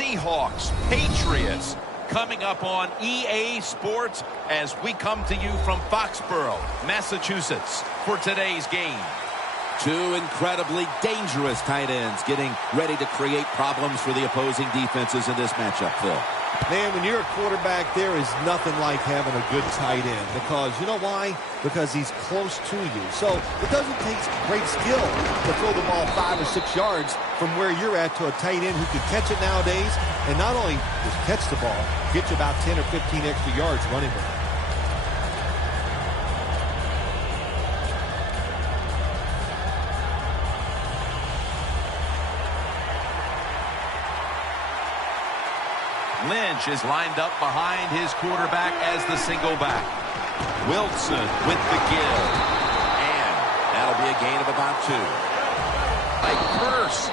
Seahawks, Patriots, coming up on EA Sports as we come to you from Foxborough, Massachusetts for today's game. Two incredibly dangerous tight ends getting ready to create problems for the opposing defenses in this matchup, Phil. Man, when you're a quarterback, there is nothing like having a good tight end because, you know why? Because he's close to you. So it doesn't take great skill to throw the ball 5 or 6 yards from where you're at to a tight end who can catch it nowadays. And not only just catch the ball, get you about 10 or 15 extra yards running with it. Lynch is lined up behind his quarterback as the single back. Wilson with the give. And that'll be a gain of about 2. Like Curse.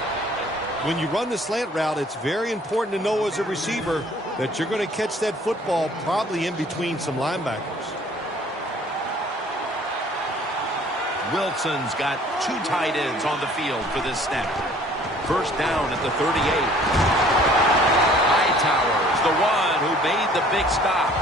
When you run the slant route, it's very important to know as a receiver that you're going to catch that football probably in between some linebackers. Wilson's got 2 tight ends on the field for this snap. First down at the 38. Towers, the one who made the big stop.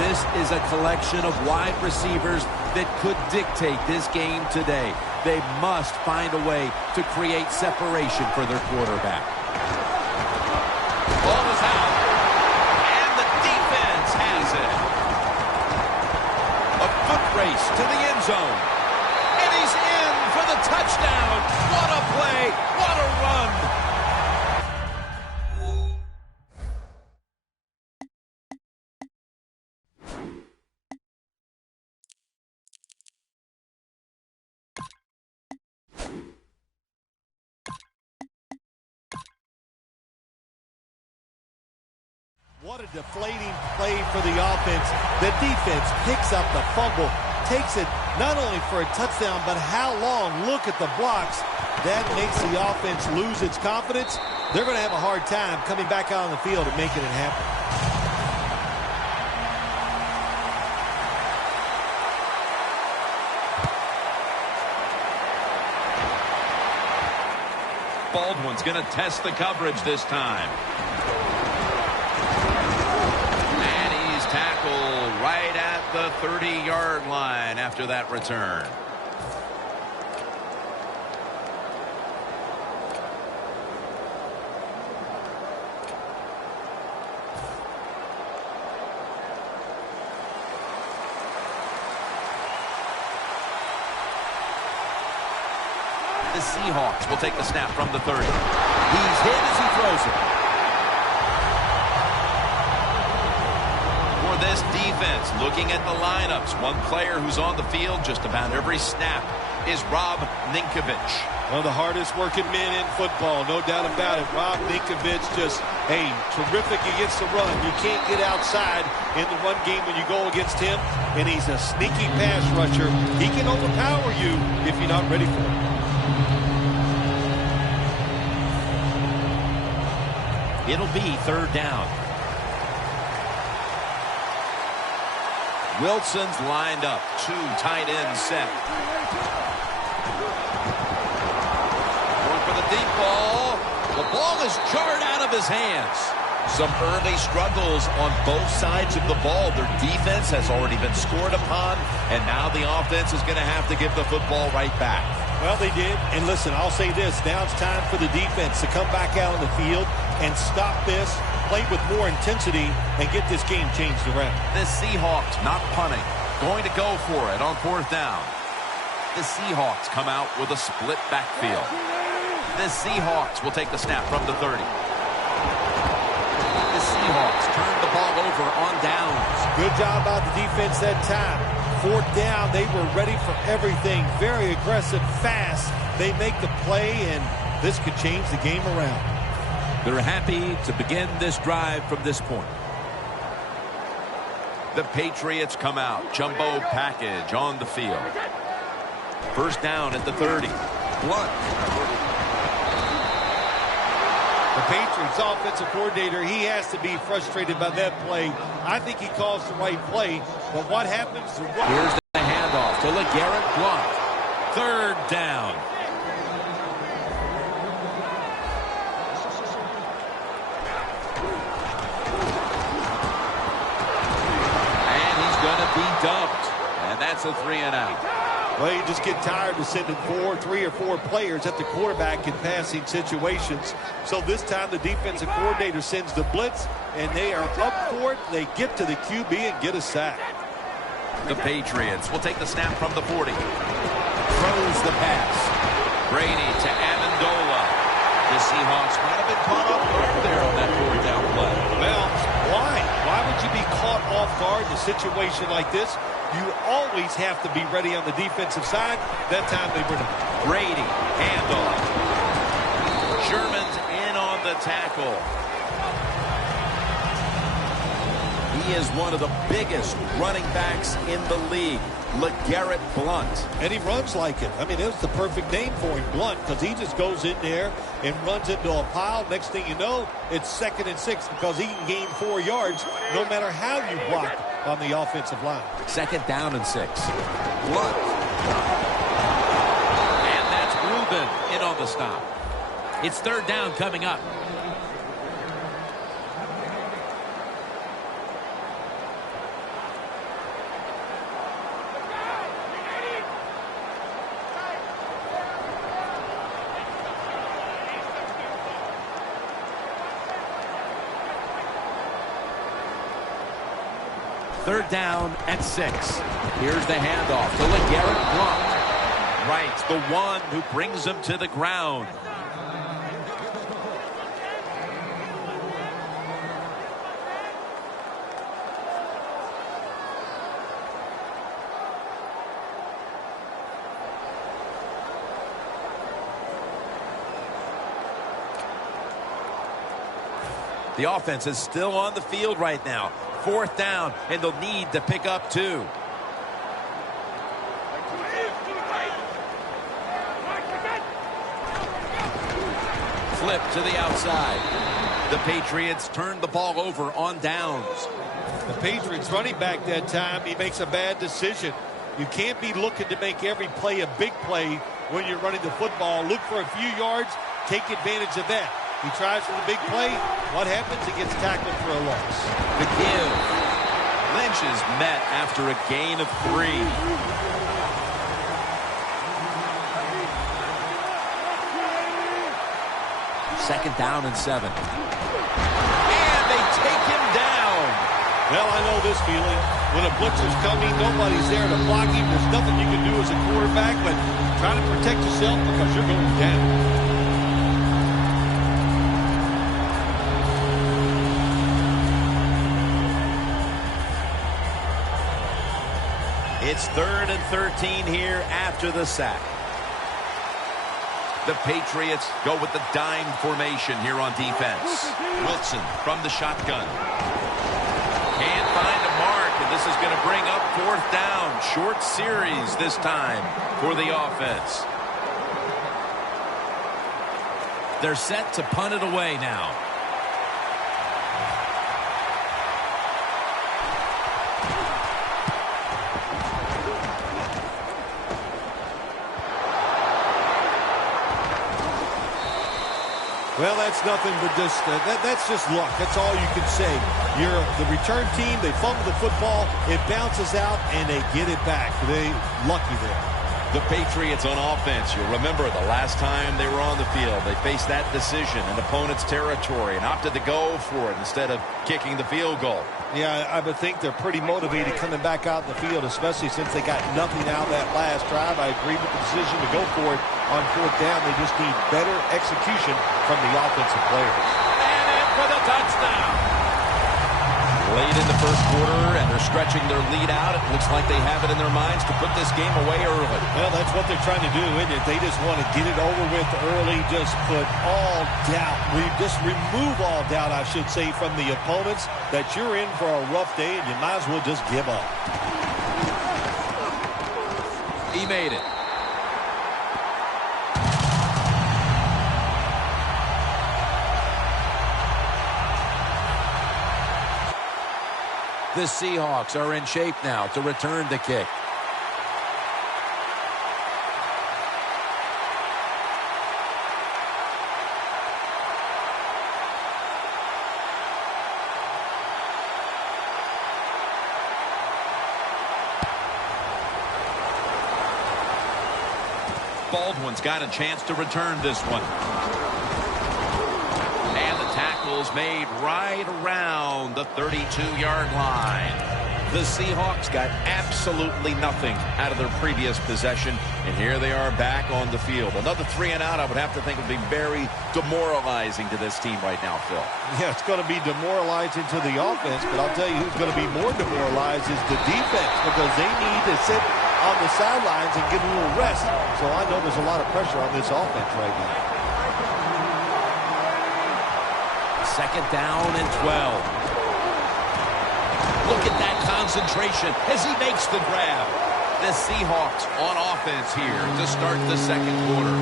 This is a collection of wide receivers that could dictate this game today. They must find a way to create separation for their quarterback. Ball is out, and the defense has it. A foot race to the end zone, and he's in for the touchdown. What a play, what a run. What a deflating play for the offense. The defense picks up the fumble, takes it not only for a touchdown, but how long? Look at the blocks. That makes the offense lose its confidence. They're going to have a hard time coming back out on the field and making it happen. Baldwin's going to test the coverage this time. Tackle right at the 30-yard line after that return. The Seahawks will take the snap from the 30. He's hit as he throws it. This defense, looking at the lineups, one player who's on the field just about every snap is Rob Ninkovich. One of the hardest working men in football, no doubt about it. Rob Ninkovich just, hey, terrific against the run. You can't get outside in the run game when you go against him, and he's a sneaky pass rusher. He can overpower you if you're not ready for it. It'll be 3rd down. Wilson's lined up, 2 tight ends set. Going for the deep ball. The ball is jarred out of his hands. Some early struggles on both sides of the ball. Their defense has already been scored upon, and now the offense is going to have to give the football right back. Well, they did. And listen, I'll say this. Now it's time for the defense to come back out on the field and stop this, play with more intensity, and get this game changed around. The Seahawks not punting. Going to go for it on 4th down. The Seahawks come out with a split backfield. The Seahawks will take the snap from the 30. The Seahawks turn the ball over on downs. Good job by the defense that time. 4th down, they were ready for everything. Very aggressive, fast. They make the play, and this could change the game around. They're happy to begin this drive from this point. The Patriots come out. Jumbo package on the field. First down at the 30. Blunt. The Patriots offensive coordinator, he has to be frustrated by that play. I think he calls the right play, but what happens? Here's the handoff to LeGarrette Blunt. 3rd down. that's a 3 and out. Well, you just get tired of sending 3 or 4 players at the quarterback in passing situations. So this time the defensive coordinator sends the blitz, and they are up for it. They get to the QB and get a sack. The Patriots will take the snap from the 40. Throws the pass. Brady to Amendola. The Seahawks might have been caught off guard there on that 4th down play. Well, why? Why would you be caught off guard in a situation like this? You always have to be ready on the defensive side. That time they were Brady, handoff. Sherman's in on the tackle. He is one of the biggest running backs in the league, LeGarrette Blount. And he runs like it. I mean, it was the perfect name for him, Blunt, because he just goes in there and runs into a pile. Next thing you know, it's 2nd and 6 because he can gain 4 yards no matter how you block on the offensive line. 2nd down and 6. Blount. And that's Rubin in on the stop. It's 3rd down coming up. Third down and 6. Here's the handoff to LeGarrette Blount. Right, the one who brings him to the ground. The offense is still on the field right now. 4th down, and they'll need to pick up 2. Flip to the outside. The Patriots turn the ball over on downs. The Patriots running back that time, he makes a bad decision. You can't be looking to make every play a big play when you're running the football. Look for a few yards, take advantage of that. He tries for the big play. What happens? He gets tackled for a loss. The give. Lynch is met after a gain of 3. 2nd down and 7. And they take him down. Well, I know this feeling. When a blitzer's coming, nobody's there to block him. There's nothing you can do as a quarterback, but try to protect yourself because you're going down. It's 3rd and 13 here after the sack. The Patriots go with the dime formation here on defense. Wilson from the shotgun. Can't find a mark, and this is going to bring up 4th down. Short series this time for the offense. They're set to punt it away now. Well, that's nothing but just that's just luck. That's all you can say. You're the return team. They fumble the football. It bounces out, and they get it back. They lucky there. The Patriots on offense, you'll remember the last time they were on the field, they faced that decision in opponent's territory and opted to go for it instead of kicking the field goal. Yeah, I would think they're pretty motivated coming back out in the field, especially since they got nothing out of that last drive. I agree with the decision to go for it on 4th down. They just need better execution from the offensive players. And in for the touchdown. Late in the first quarter, and they're stretching their lead out. It looks like they have it in their minds to put this game away early. Well, that's what they're trying to do, isn't it? They just want to get it over with early, just put all doubt. Just remove all doubt, I should say, from the opponents that you're in for a rough day, and you might as well just give up. He made it. The Seahawks are in shape now to return the kick. Baldwin's got a chance to return this one. And the tackle's made right around the 32-yard line. The Seahawks got absolutely nothing out of their previous possession, and here they are back on the field. Another 3 and out, I would have to think, would be very demoralizing to this team right now, Phil. Yeah, it's going to be demoralizing to the offense, but I'll tell you who's going to be more demoralized is the defense, because they need to sit on the sidelines and get a little rest. So I know there's a lot of pressure on this offense right now. Second down and 12. Look at that concentration as he makes the grab. The Seahawks on offense here to start the second quarter.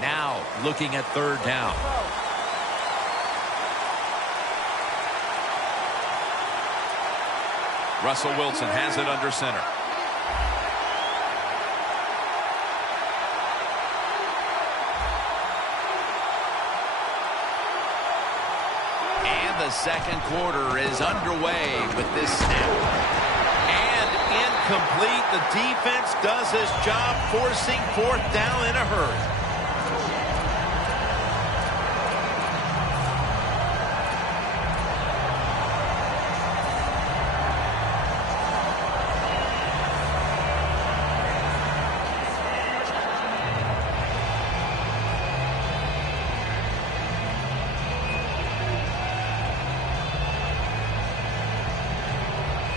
Now looking at third down. Russell Wilson has it under center. The second quarter is underway with this snap. And incomplete. The defense does his job, forcing fourth down in a hurry.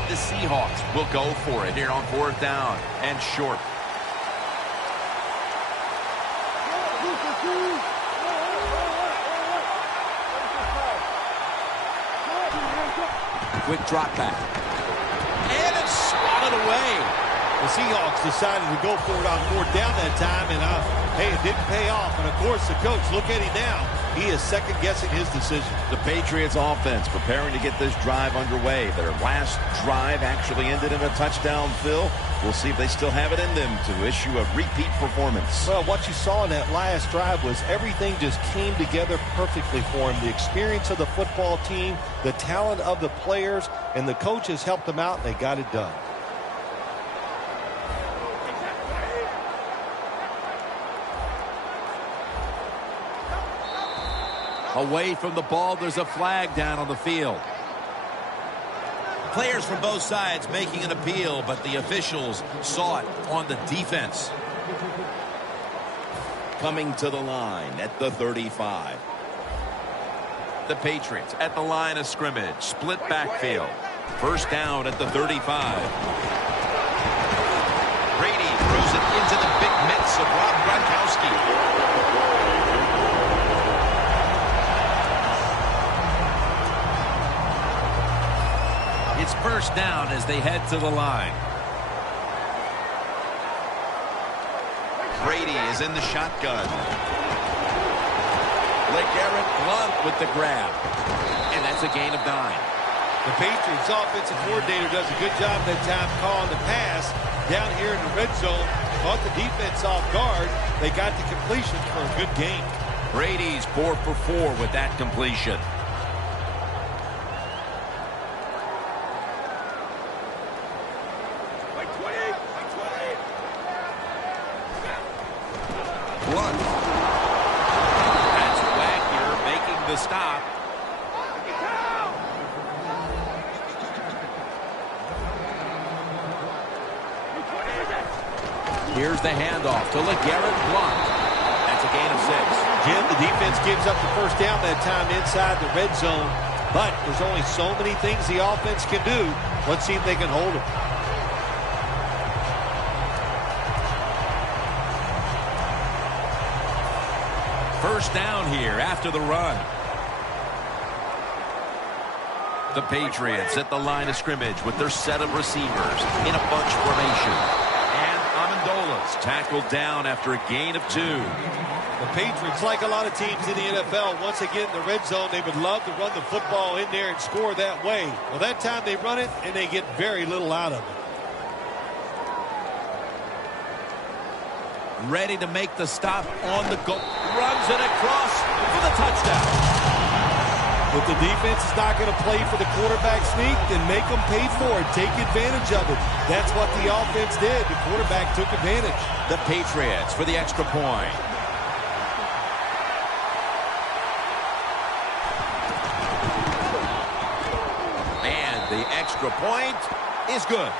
The Seahawks will go for it here on fourth down and short. Quick drop back. And it's swatted away. The Seahawks decided to go for it on fourth down that time, and hey, it didn't pay off. And, of course, the coach, look at him now. He is second-guessing his decision. The Patriots offense preparing to get this drive underway. Their last drive actually ended in a touchdown, Phil. We'll see if they still have it in them to issue a repeat performance. Well, what you saw in that last drive was everything just came together perfectly for him. The experience of the football team, the talent of the players, and the coaches helped them out, and they got it done. Away from the ball, there's a flag down on the field. Players from both sides making an appeal, but the officials saw it on the defense. Coming to the line at the 35. The Patriots at the line of scrimmage. Split backfield. First down at the 35. Brady throws it into the big mitts of Rob Gronkowski. It's first down as they head to the line. Brady is in the shotgun. LeGarrette Blount with the grab. And that's a gain of 9. The Patriots offensive coordinator does a good job that time calling the pass down here in the red zone. Caught the defense off guard. They got the completion for a good game. Brady's 4 for 4 with that completion. Blount. That's Wagner making the stop. Here's the handoff to LeGarrette Blount. That's a gain of 6. Jim, the defense gives up the first down that time inside the red zone, but there's only so many things the offense can do. Let's see if they can hold them. First down here after the run. The Patriots at the line of scrimmage with their set of receivers in a bunch formation. And Amendola's tackled down after a gain of 2. The Patriots, like a lot of teams in the NFL, once they get in the red zone, they would love to run the football in there and score that way. Well, that time they run it, and they get very little out of it. Ready to make the stop on the goal. Runs it across for the touchdown. If the defense is not going to play for the quarterback sneak, then make them pay for it. Take advantage of it. That's what the offense did. The quarterback took advantage. The Patriots for the extra point. And the extra point is good.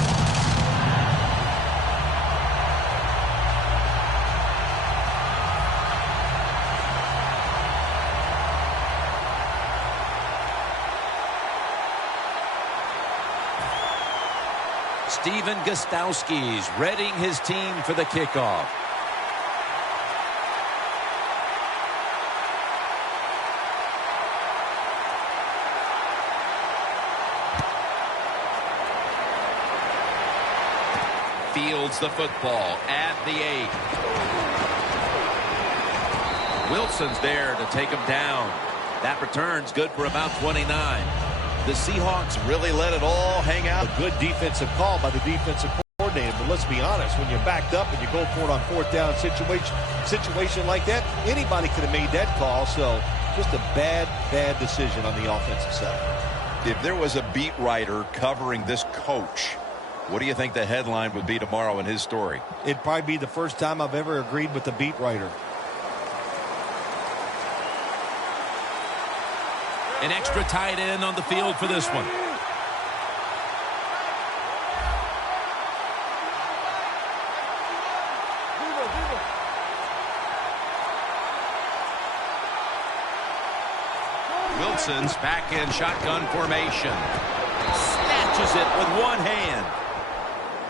Steven Gostowski's readying his team for the kickoff. Fields the football at the 8. Wilson's there to take him down. That return's good for about 29. The Seahawks really let it all hang out. A good defensive call by the defensive coordinator. But let's be honest, when you're backed up and you go for it on fourth down situation like that, anybody could have made that call. So just a bad decision on the offensive side. If there was a beat writer covering this coach, what do you think the headline would be tomorrow in his story? It'd probably be the first time I've ever agreed with the beat writer. An extra tight end on the field for this one. Wilson's back in shotgun formation. Snatches it with one hand.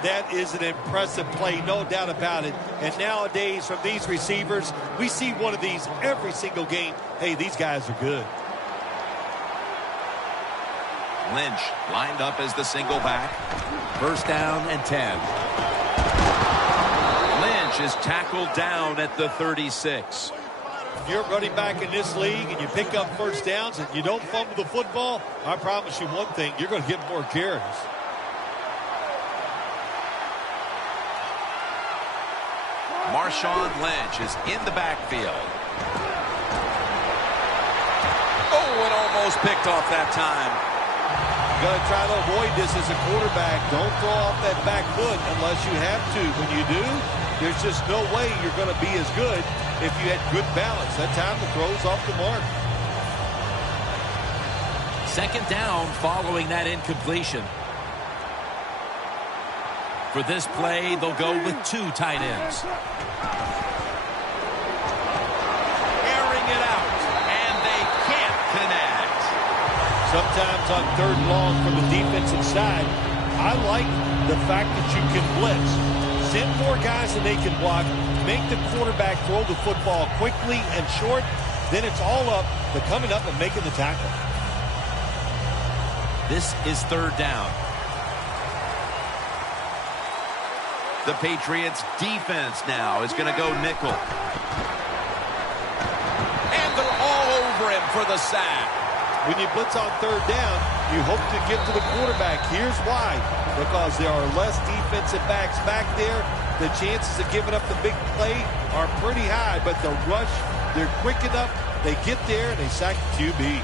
That is an impressive play, no doubt about it. And nowadays, from these receivers, we see one of these every single game. Hey, these guys are good. Lynch lined up as the single back. First down and 10. Lynch is tackled down at the 36. If you're running back in this league and you pick up first downs and you don't fumble the football, I promise you one thing, you're going to get more carries. Marshawn Lynch is in the backfield. Oh, it almost picked off that time. You got to try to avoid this as a quarterback. Don't throw off that back foot unless you have to. When you do, there's just no way you're going to be as good if you had good balance. That time the throw's off the mark. Second down following that incompletion. For this play, they'll go with two tight ends. Airing it out, and they can't connect. Sometimes on third and long from the defensive side, I like the fact that you can blitz. Send more guys than they can block. Make the quarterback throw the football quickly and short. Then it's all up to coming up and making the tackle. This is third down. The Patriots defense now is going to go nickel. And they're all over him for the sack. When you blitz on third down, you hope to get to the quarterback. Here's why. Because there are less defensive backs back there. The chances of giving up the big play are pretty high. But the rush, they're quick enough. They get there and they sack the QB.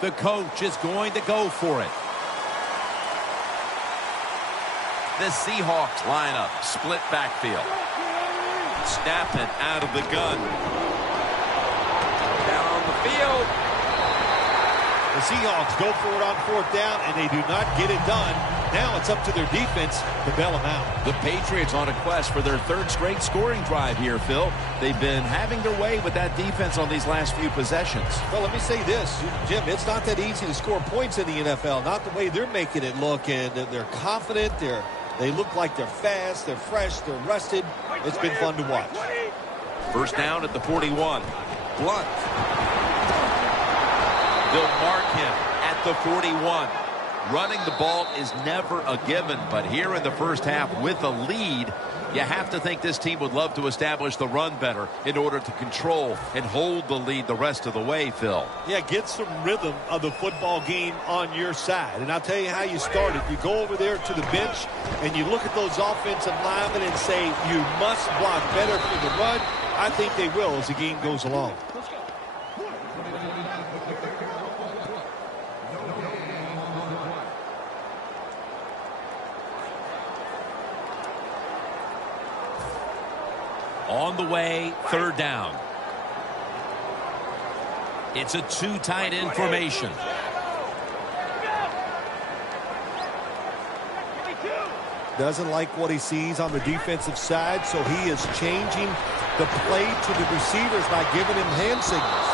The coach is going to go for it. The Seahawks lineup, split backfield. Snap it out of the gun. Down the field. The Seahawks go for it on fourth down, and they do not get it done. Now it's up to their defense to bail them out. The Patriots on a quest for their third straight scoring drive here, Phil. They've been having their way with that defense on these last few possessions. Well, let me say this, Jim, it's not that easy to score points in the NFL, not the way they're making it look, and they're confident, they look like they're fast, they're fresh, they're rested. It's been fun to watch. First down at the 41. Blunt. They'll mark him at the 41. Running the ball is never a given, but here in the first half with a lead, you have to think this team would love to establish the run better in order to control and hold the lead the rest of the way, Phil. Yeah, get some rhythm of the football game on your side. And I'll tell you how you start it. You go over there to the bench and you look at those offensive linemen and say, you must block better for the run. I think they will as the game goes along. On the way, third down. It's a two tight end formation. Doesn't like what he sees on the defensive side, so he is changing the play to the receivers by giving him hand signals.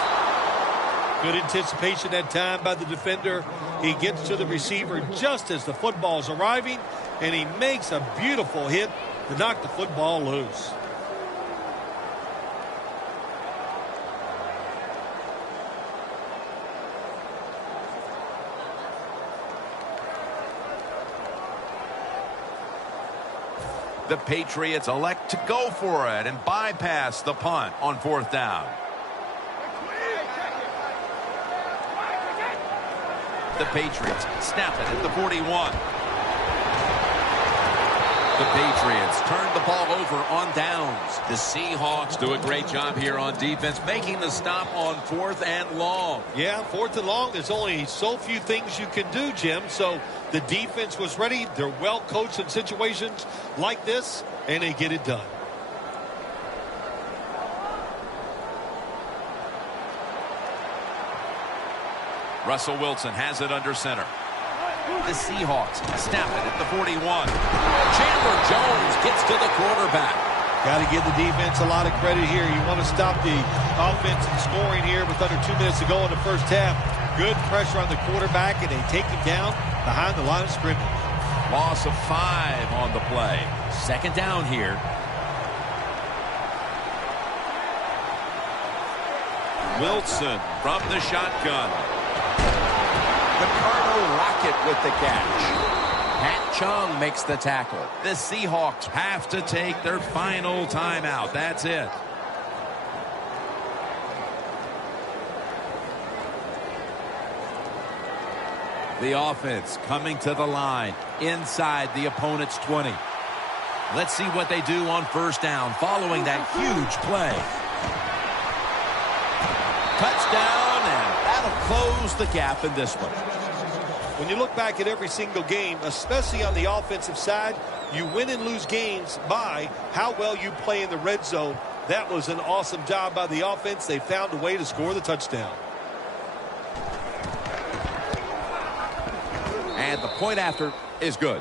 Good anticipation that time by the defender. He gets to the receiver just as the football's arriving, and he makes a beautiful hit to knock the football loose. The Patriots elect to go for it and bypass the punt on fourth down. The Patriots snap it at the 41. The Patriots turn the ball over on downs. The Seahawks do a great job here on defense, making the stop on fourth and long. Yeah, fourth and long, there's only so few things you can do, Jim. So the defense was ready. They're well coached in situations like this, and they get it done. Russell Wilson has it under center. The Seahawks snap it at the 41. Chandler Jones gets to the quarterback. Got to give the defense a lot of credit here. You want to stop the offense and scoring here with under 2 minutes to go in the first half. Good pressure on the quarterback, and they take him down behind the line of scrimmage. Loss of 5 on the play. Second down here. Wilson from the shotgun. Ricardo Rocket with the catch. Pat Chung makes the tackle. The Seahawks have to take their final timeout. That's it. The offense coming to the line inside the opponent's 20. Let's see what they do on first down following that huge play. Touchdown, and that'll close the gap in this one. When you look back at every single game, especially on the offensive side, you win and lose games by how well you play in the red zone. That was an awesome job by the offense. They found a way to score the touchdown. And the point after is good.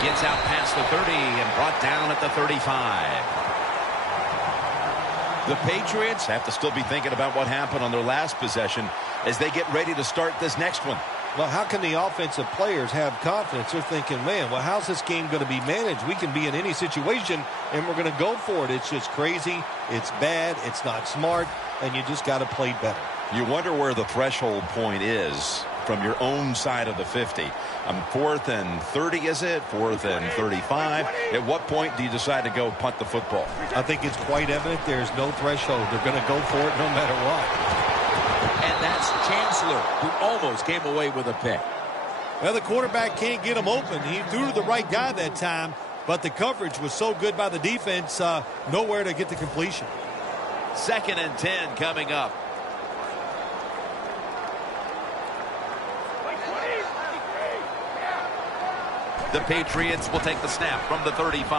Gets out past the 30 and brought down at the 35. The Patriots have to still be thinking about what happened on their last possession as they get ready to start this next one. Well, how can the offensive players have confidence? They're thinking, man, well, how's this game going to be managed? We can be in any situation, and we're going to go for it. It's just crazy. It's bad. It's not smart, and you just got to play better. You wonder where the threshold point is from your own side of the 50. 4th and 30, is it? 4th and 35. At what point do you decide to go punt the football? I think it's quite evident there's no threshold. They're going to go for it no matter what. And that's Chancellor, who almost came away with a pick. Well, the quarterback can't get him open. He threw to the right guy that time, but the coverage was so good by the defense, nowhere to get the completion. 2nd and 10 coming up. The Patriots will take the snap from the 35.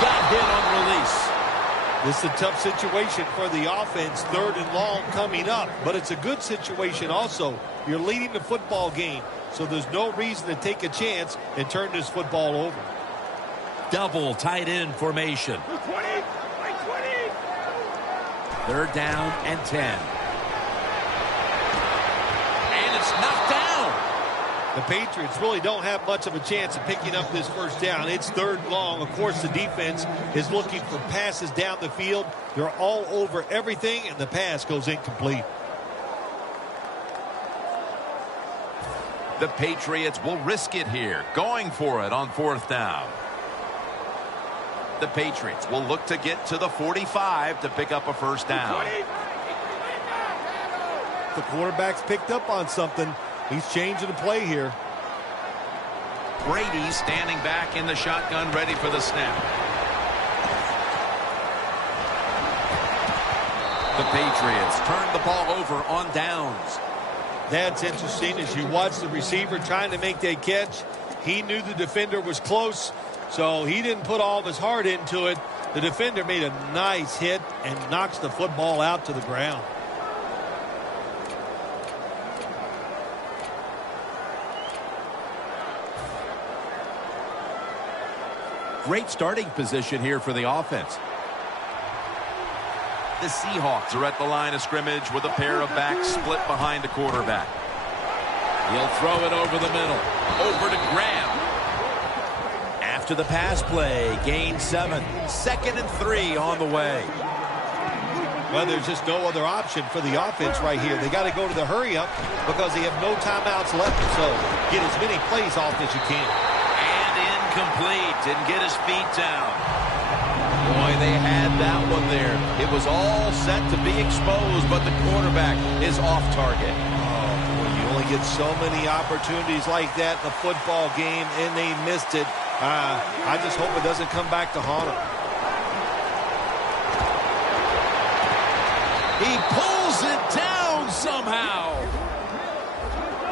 Got hit on release. This is a tough situation for the offense, 3rd and long coming up, but it's a good situation also. You're leading the football game, so there's no reason to take a chance and turn this football over. Double tight end formation. 3rd down and 10. And it's knocked down. The Patriots really don't have much of a chance of picking up this first down. It's third and long. Of course, the defense is looking for passes down the field. They're all over everything, and the pass goes incomplete. The Patriots will risk it here, going for it on fourth down. The Patriots will look to get to the 45 to pick up a first down. The quarterback's picked up on something. He's changing the play here. Brady standing back in the shotgun, ready for the snap. The Patriots turn the ball over on downs. That's interesting. As you watch the receiver trying to make that catch, he knew the defender was close, so he didn't put all of his heart into it. The defender made a nice hit and knocks the football out to the ground. Great starting position here for the offense. The Seahawks are at the line of scrimmage with a pair of backs split behind the quarterback. He'll throw it over the middle. Over to Graham. After the pass play, gain 7. 2nd and 3 on the way. Well, there's just no other option for the offense right here. They got to go to the hurry up because they have no timeouts left. So get as many plays off as you can. And incomplete. Didn't get his feet down. Boy, they had that one there. It was all set to be exposed, but the quarterback is off target. Oh, boy, you only get so many opportunities like that in the football game, and they missed it. I just hope it doesn't come back to haunt them. He pulls it down somehow.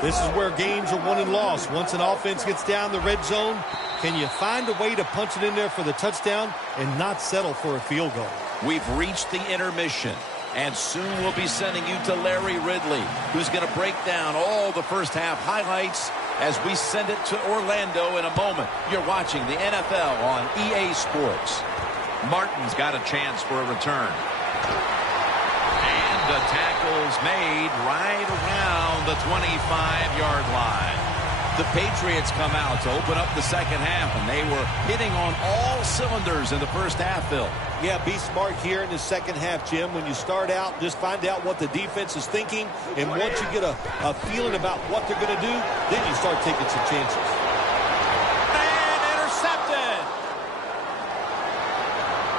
This is where games are won and lost. Once an offense gets down the red zone, can you find a way to punch it in there for the touchdown and not settle for a field goal? We've reached the intermission, and soon we'll be sending you to Larry Ridley, who's going to break down all the first half highlights as we send it to Orlando in a moment. You're watching the NFL on EA Sports. Martin's got a chance for a return. And the tackle's made right around the 25-yard line. The Patriots come out to open up the second half, and they were hitting on all cylinders in the first half, Bill. Yeah, be smart here in the second half, Jim. When you start out, just find out what the defense is thinking, and once you get a feeling about what they're going to do, then you start taking some chances. And intercepted!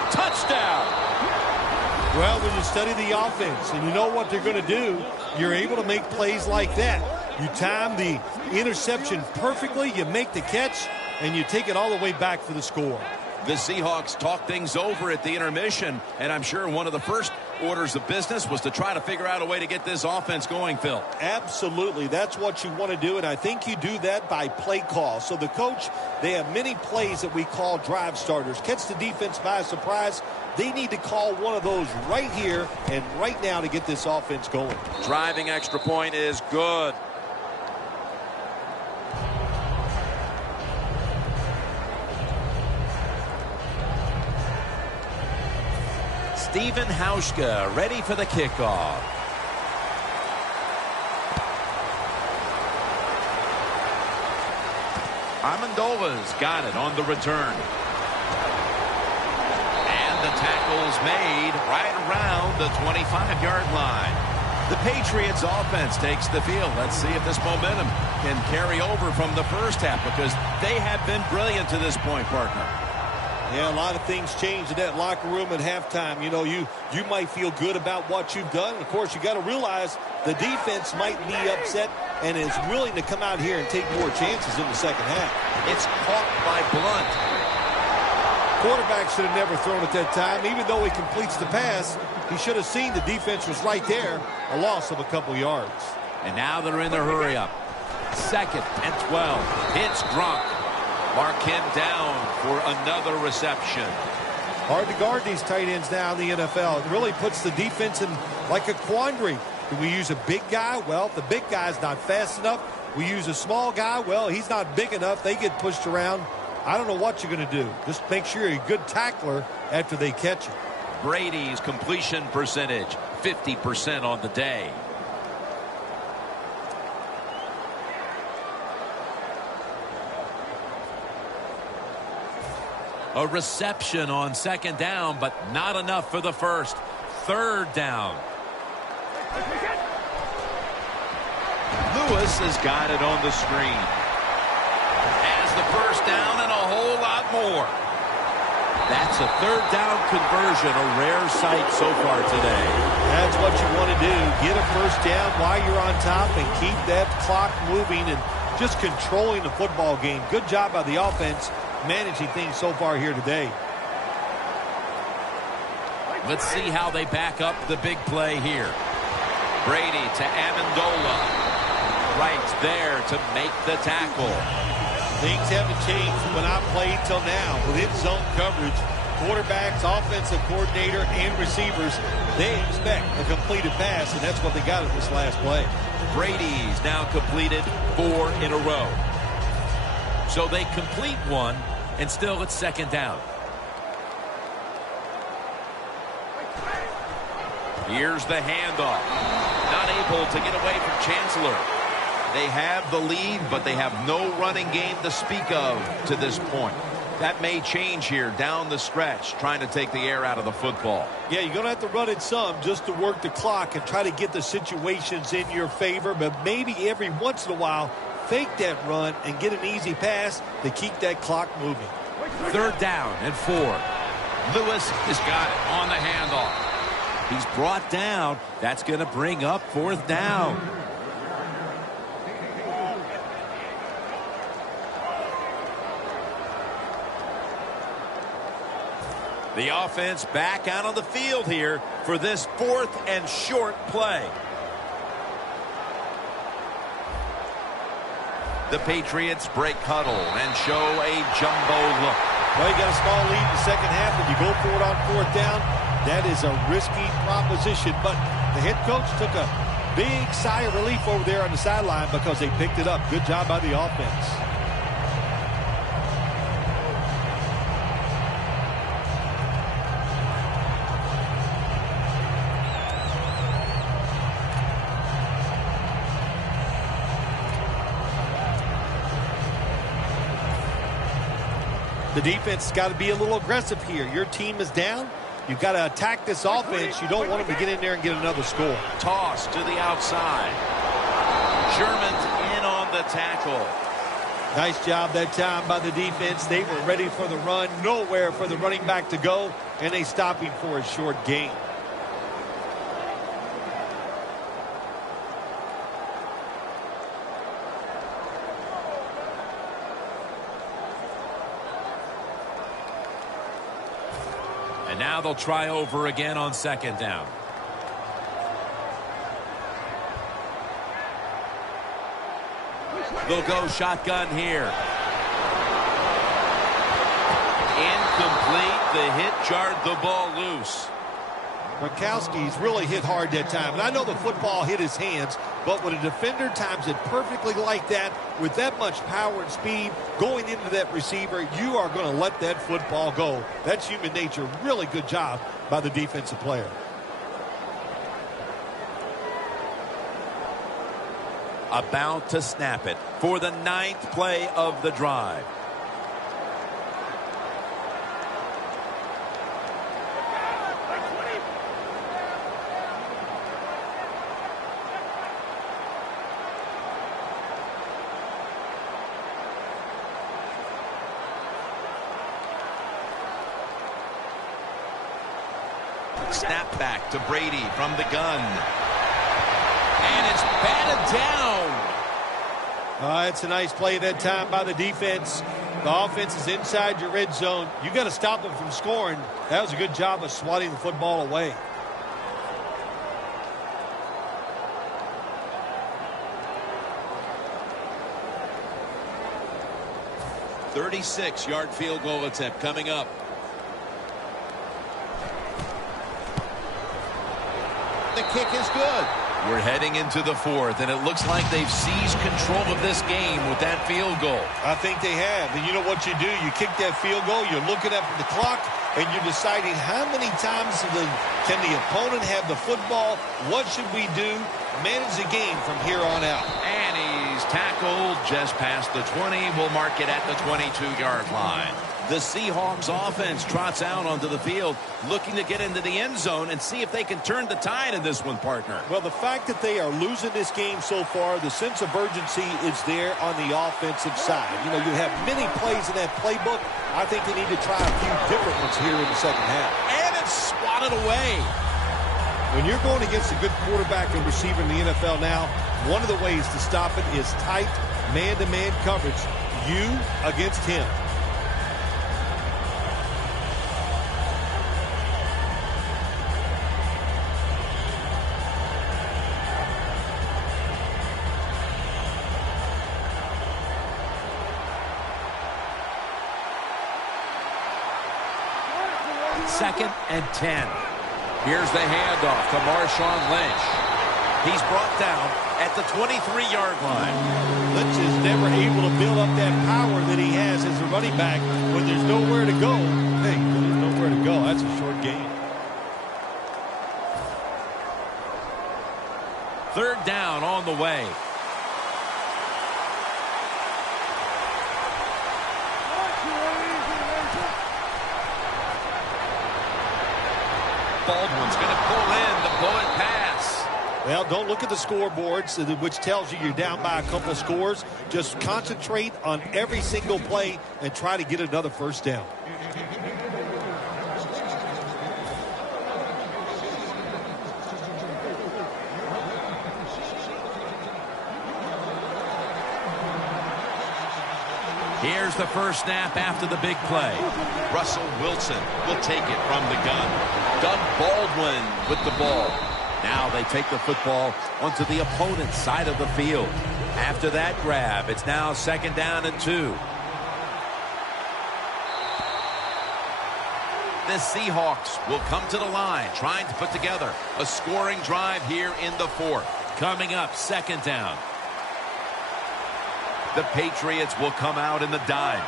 Touchdown! Well, when you study the offense and you know what they're going to do, you're able to make plays like that. You time the interception perfectly, you make the catch, and you take it all the way back for the score. The Seahawks talk things over at the intermission, and I'm sure one of the first orders of business was to try to figure out a way to get this offense going, Phil. Absolutely. That's what you want to do, and I think you do that by play call. So the coach, they have many plays that we call drive starters. Catch the defense by surprise. They need to call one of those right here and right now to get this offense going. Driving extra point is good. Steven Hauschka ready for the kickoff. Amendola's got it on the return. And the tackle's made right around the 25-yard line. The Patriots offense takes the field. Let's see if this momentum can carry over from the first half, because they have been brilliant to this point, partner. Yeah, a lot of things change in that locker room at halftime. You know, you might feel good about what you've done. Of course, you got to realize the defense might be upset and is willing to come out here and take more chances in the second half. It's caught by Blunt. Quarterback should have never thrown at that time. Even though he completes the pass, he should have seen the defense was right there. A loss of a couple yards. And now they're in the hurry-up. 2nd and 12. It's Gronk. Mark him down for another reception. Hard to guard these tight ends now in the NFL. It really puts the defense in like a quandary. Do we use a big guy? Well, if the big guy's not fast enough. We use a small guy. Well, he's not big enough. They get pushed around. I don't know what you're going to do. Just make sure you're a good tackler after they catch you. Brady's completion percentage, 50% on the day. A reception on second down, but not enough for the first. Third down. Lewis has got it on the screen. Has the first down and a whole lot more. That's a third down conversion, a rare sight so far today. That's what you want to do. Get a first down while you're on top and keep that clock moving and just controlling the football game. Good job by the offense managing things so far here today. Let's see how they back up the big play here. Brady to Amendola. Right there to make the tackle. Things haven't changed from when I played till now. With zone coverage, quarterbacks, offensive coordinator, and receivers, they expect a completed pass, and that's what they got at this last play. Brady's now completed 4 in a row. So they complete one, and still it's second down. Here's the handoff. Not able to get away from Chancellor. They have the lead, but they have no running game to speak of to this point. That may change here down the stretch, trying to take the air out of the football. Yeah, you're going to have to run it some just to work the clock and try to get the situations in your favor, but maybe every once in a while, fake that run and get an easy pass to keep that clock moving. Third down and 4. Lewis has got it on the handoff. He's brought down. That's going to bring up fourth down. The offense back out on the field here for this 4th and short play. The Patriots break huddle and show a jumbo look. Well, you got a small lead in the second half. When you go for it on fourth down, that is a risky proposition. But the head coach took a big sigh of relief over there on the sideline because they picked it up. Good job by the offense. The defense has got to be a little aggressive here. Your team is down. You've got to attack this offense. You don't want them to get in there and get another score. Toss to the outside. Sherman's in on the tackle. Nice job that time by the defense. They were ready for the run. Nowhere for the running back to go. And they stop him for a short gain. And now they'll try over again on second down. They'll go shotgun here. Incomplete. The hit jarred the ball loose. Gronkowski's really hit hard that time. And I know the football hit his hands, but when a defender times it perfectly like that, with that much power and speed going into that receiver, you are going to let that football go. That's human nature. Really good job by the defensive player. About to snap it for the 9th play of the drive. Snap back to Brady from the gun. And it's batted down. It's a nice play that time by the defense. The offense is inside your red zone. You got to stop them from scoring. That was a good job of swatting the football away. .36-yard field goal attempt coming up. The kick is good. We're heading into the 4th, and it looks like they've seized control of this game with that field goal. I think they have. And you know what you do? You kick that field goal, you're looking up at the clock, and you're deciding how many times can the opponent have the football? What should we do? Manage the game from here on out. And he's tackled just past the 20. We'll mark it at the 22-yard line. The Seahawks offense trots out onto the field, looking to get into the end zone and see if they can turn the tide in this one, partner. Well, the fact that they are losing this game so far, the sense of urgency is there on the offensive side. You know, you have many plays in that playbook. I think they need to try a few different ones here in the second half. And it's swatted away. When you're going against a good quarterback and receiver in the NFL now, one of the ways to stop it is tight man-to-man coverage. You against him. Second and 10. Here's the handoff to Marshawn Lynch. He's brought down at the 23-yard line. Lynch is never able to build up that power that he has as a running back when there's nowhere to go. Hey, when there's nowhere to go, that's a short game. Third down on the way. Baldwin's going to pull in the bullet pass. Well, don't look at the scoreboards, which tells you you're down by a couple of scores. Just concentrate on every single play and try to get another first down. Here's the first snap after the big play. Russell Wilson will take it from the gun. Doug Baldwin with the ball. Now they take the football onto the opponent's side of the field. After that grab, it's now second down and 2. The Seahawks will come to the line, trying to put together a scoring drive here in the fourth. Coming up, second down. The Patriots will come out in the dime.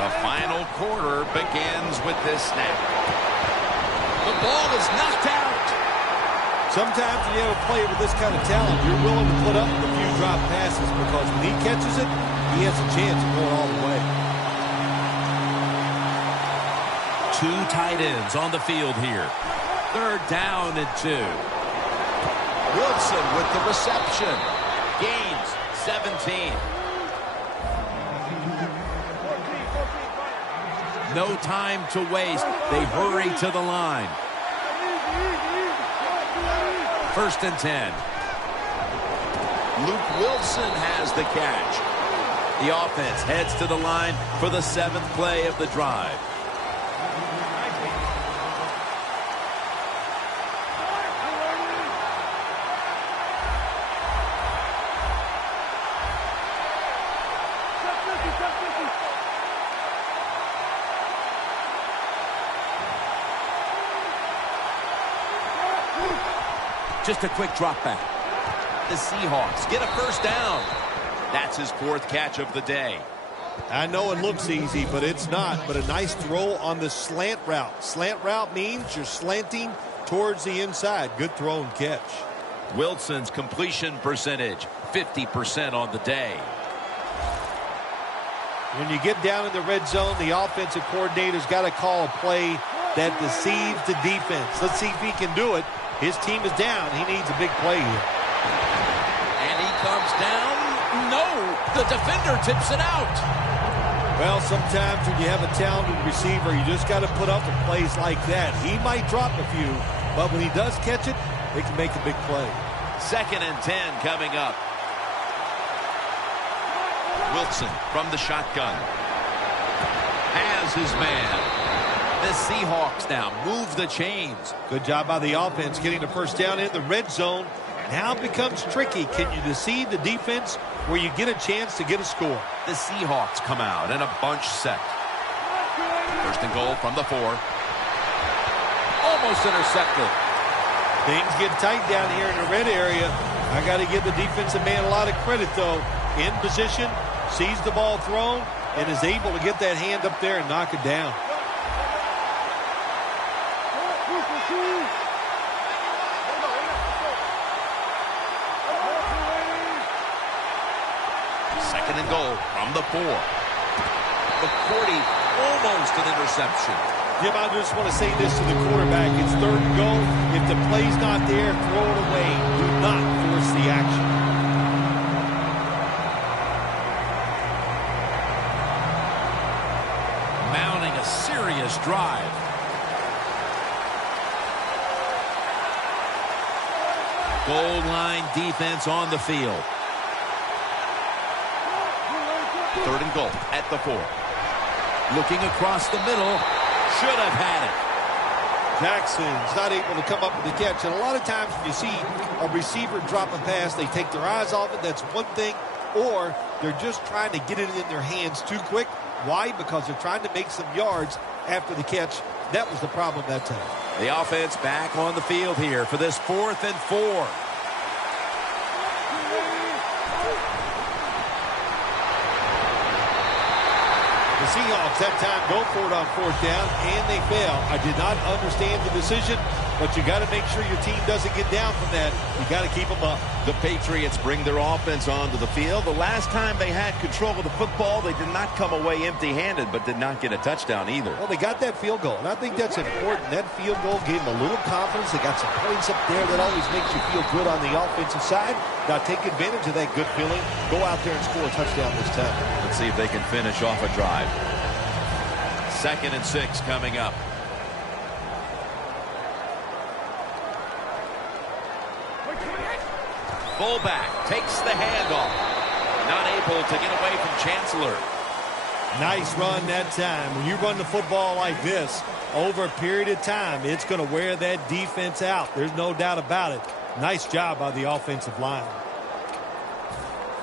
The final quarter begins with this snap. The ball is knocked out. Sometimes when you have a player with this kind of talent, you're willing to put up with a few drop passes because when he catches it, he has a chance of going all the way. Two tight ends on the field here. Third down and 2. Wilson with the reception. Gains 17. No time to waste. They hurry to the line. First and 10. Luke Wilson has the catch. The offense heads to the line for the 7th play of the drive. Just a quick drop back. The Seahawks get a first down. That's his 4th catch of the day. I know it looks easy, but it's not. But a nice throw on the slant route. Slant route means you're slanting towards the inside. Good throw and catch. Wilson's completion percentage, 50% on the day. When you get down in the red zone, the offensive coordinator's got to call a play that deceives the defense. Let's see if he can do it. His team is down. He needs a big play here. And he comes down. No, the defender tips it out. Well, sometimes when you have a talented receiver, you just got to put up with plays like that. He might drop a few, but when he does catch it, they can make a big play. Second and 10 coming up. Wilson from the shotgun. Has his man. The Seahawks now move the chains. Good job by the offense getting the first down in the red zone. Now it becomes tricky. Can you deceive the defense where you get a chance to get a score? The Seahawks come out in a bunch set. First and goal from the 4. Almost intercepted. Things get tight down here in the red area. I got to give the defensive man a lot of credit, though. In position, sees the ball thrown, and is able to get that hand up there and knock it down. Second and goal from the 4. McCourty, almost an interception. Jim, I just want to say this to the quarterback. It's third and goal. If the play's not there, throw it away. Do not force the action. Mounting a serious drive. Goal line defense on the field. Third and goal at the 4. Looking across the middle. Should have had it. Jackson's not able to come up with the catch. And a lot of times when you see a receiver drop a pass, they take their eyes off it. That's one thing. Or they're just trying to get it in their hands too quick. Why? Because they're trying to make some yards after the catch. That was the problem that time. The offense back on the field here for this 4th and 4. The Seahawks that time go for it on 4th down, and they fail. I did not understand the decision, but you got to make sure your team doesn't get down from that. You got to keep them up. The Patriots bring their offense onto the field. The last time they had control of the football, they did not come away empty-handed, but did not get a touchdown either. Well, they got that field goal, and I think that's important. That field goal gave them a little confidence. They got some points up there. That always makes you feel good on the offensive side. Now take advantage of that good feeling. Go out there and score a touchdown this time. Let's see if they can finish off a drive. 2nd and 6 coming up. Fullback takes the handoff. Not able to get away from Chancellor. Nice run that time. When you run the football like this, over a period of time, it's going to wear that defense out. There's no doubt about it. Nice job by the offensive line.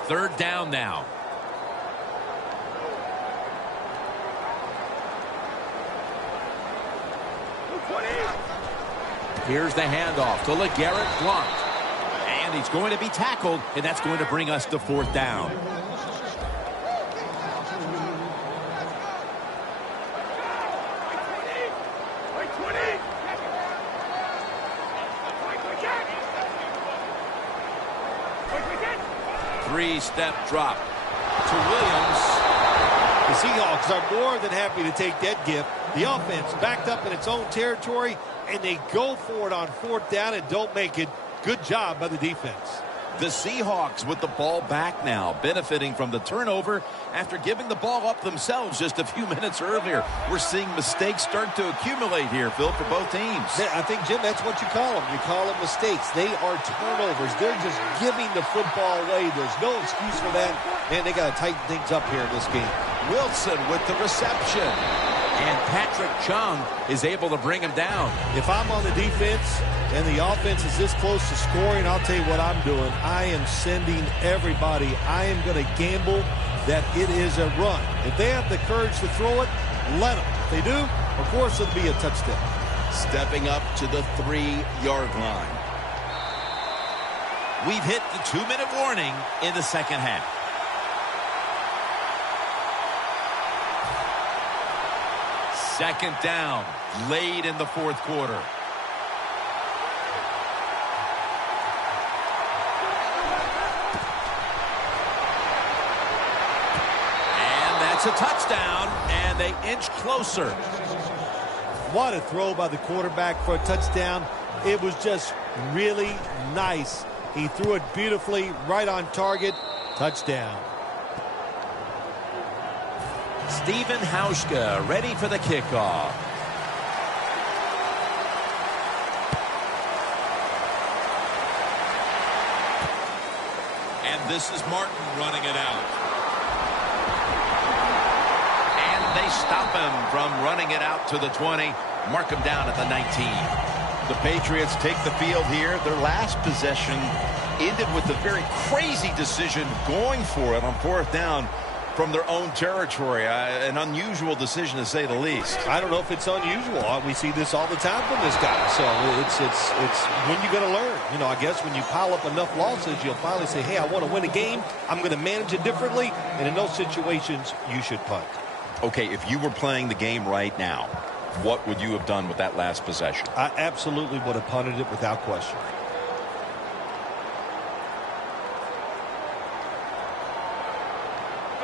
3rd down now. Here's the handoff to LeGarrette Blount. And he's going to be tackled, and that's going to bring us to 4th down. Three-step drop to Williams. The Seahawks are more than happy to take that gift. The offense backed up in its own territory, and they go for it on 4th down and don't make it. Good job by the defense. The Seahawks with the ball back now, benefiting from the turnover after giving the ball up themselves just a few minutes earlier. We're seeing mistakes start to accumulate here, Phil, for both teams. I think, Jim, that's what you call them. You call them mistakes. They are turnovers. They're just giving the football away. There's no excuse for that. Man, they got to tighten things up here in this game. Wilson with the reception. And Patrick Chung is able to bring him down. If I'm on the defense and the offense is this close to scoring, I'll tell you what I'm doing. I am sending everybody. I am going to gamble that it is a run. If they have the courage to throw it, let them. If they do, of course it'll be a touchdown. Stepping up to the 3-yard line. We've hit the 2-minute warning in the 2nd half. Second down, late in the 4th quarter. And that's a touchdown, and they inch closer. What a throw by the quarterback for a touchdown. It was just really nice. He threw it beautifully, right on target. Touchdown. Steven Hauschka ready for the kickoff. And this is Martin running it out. And they stop him from running it out to the 20. Mark him down at the 19. The Patriots take the field here. Their last possession ended with a very crazy decision going for it on 4th down from their own territory. An unusual decision, to say the least. I don't know if it's unusual. We see this all the time from this guy. So it's when you're going to learn. You know, I guess when you pile up enough losses, you'll finally say, hey, I want to win a game. I'm going to manage it differently. And in those situations, you should punt. Okay, if you were playing the game right now, what would you have done with that last possession? I absolutely would have punted it without question.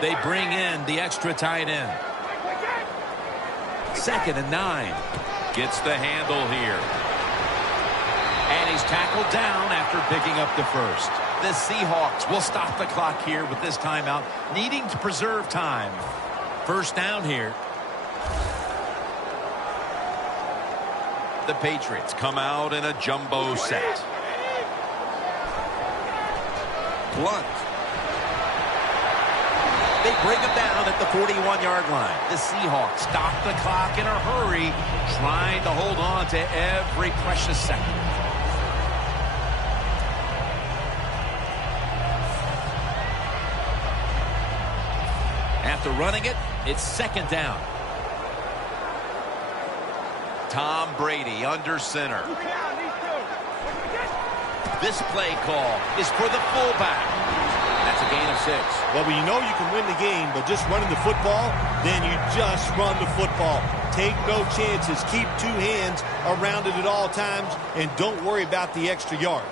They bring in the extra tight end. 2nd and 9. Gets the handle here. And he's tackled down after picking up the first. The Seahawks will stop the clock here with this timeout, needing to preserve time. 1st down here. The Patriots come out in a jumbo set. Blunt. They bring him down at the 41-yard line. The Seahawks stop the clock in a hurry, trying to hold on to every precious second. After running it, it's 2nd down. Tom Brady under center. This play call is for the fullback. That's a gain of 6. Well, when you know you can win the game, but just running the football, then you just run the football. Take no chances. Keep 2 hands around it at all times, and don't worry about the extra yard.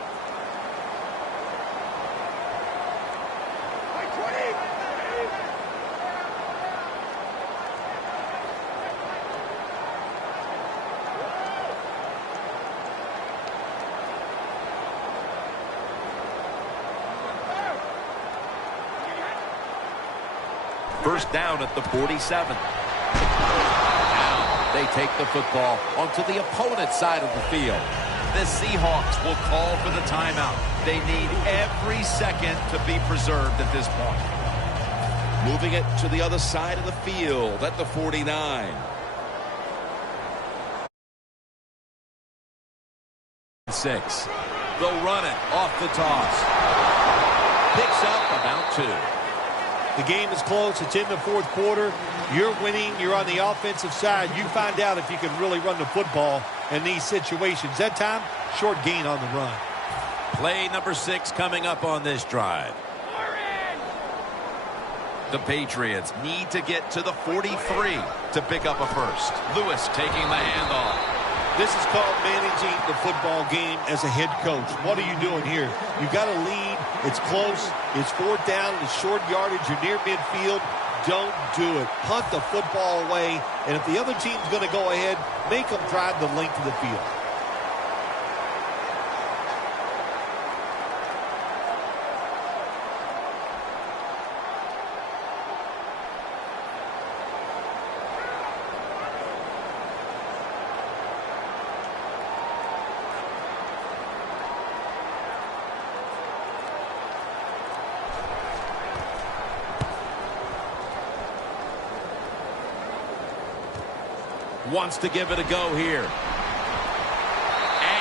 First down at the 47. Now they take the football onto the opponent's side of the field. The Seahawks will call for the timeout. They need every second to be preserved at this point. Moving it to the other side of the field at the 49. 6. They'll run it off the toss. Picks up about 2. The game is close. It's in the 4th quarter. You're winning. You're on the offensive side. You find out if you can really run the football in these situations. That time, short gain on the run. Play number 6 coming up on this drive. The Patriots need to get to the 43 to pick up a first. Lewis taking the handoff. This is called managing the football game as a head coach. What are you doing here? You've got a lead. It's close. It's 4th down. It's short yardage. You're near midfield. Don't do it. Punt the football away. And if the other team's going to go ahead, make them drive the length of the field. Wants to give it a go here. And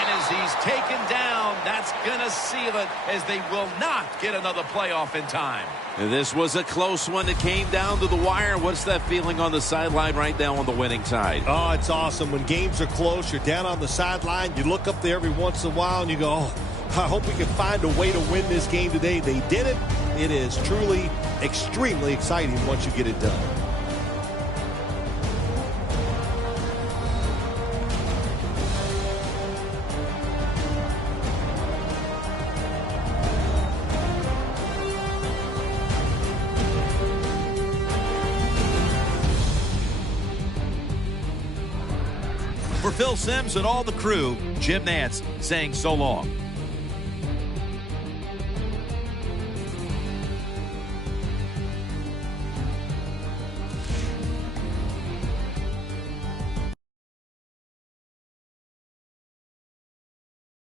as he's taken down, that's going to seal it, as they will not get another playoff in time. This was a close one. It came down to the wire. What's that feeling on the sideline right now on the winning side? Oh, it's awesome. When games are close, you're down on the sideline. You look up there every once in a while and you go, oh, I hope we can find a way to win this game today. They did it. It is truly extremely exciting once you get it done. For Phil Simms and all the crew, Jim Nantz saying so long.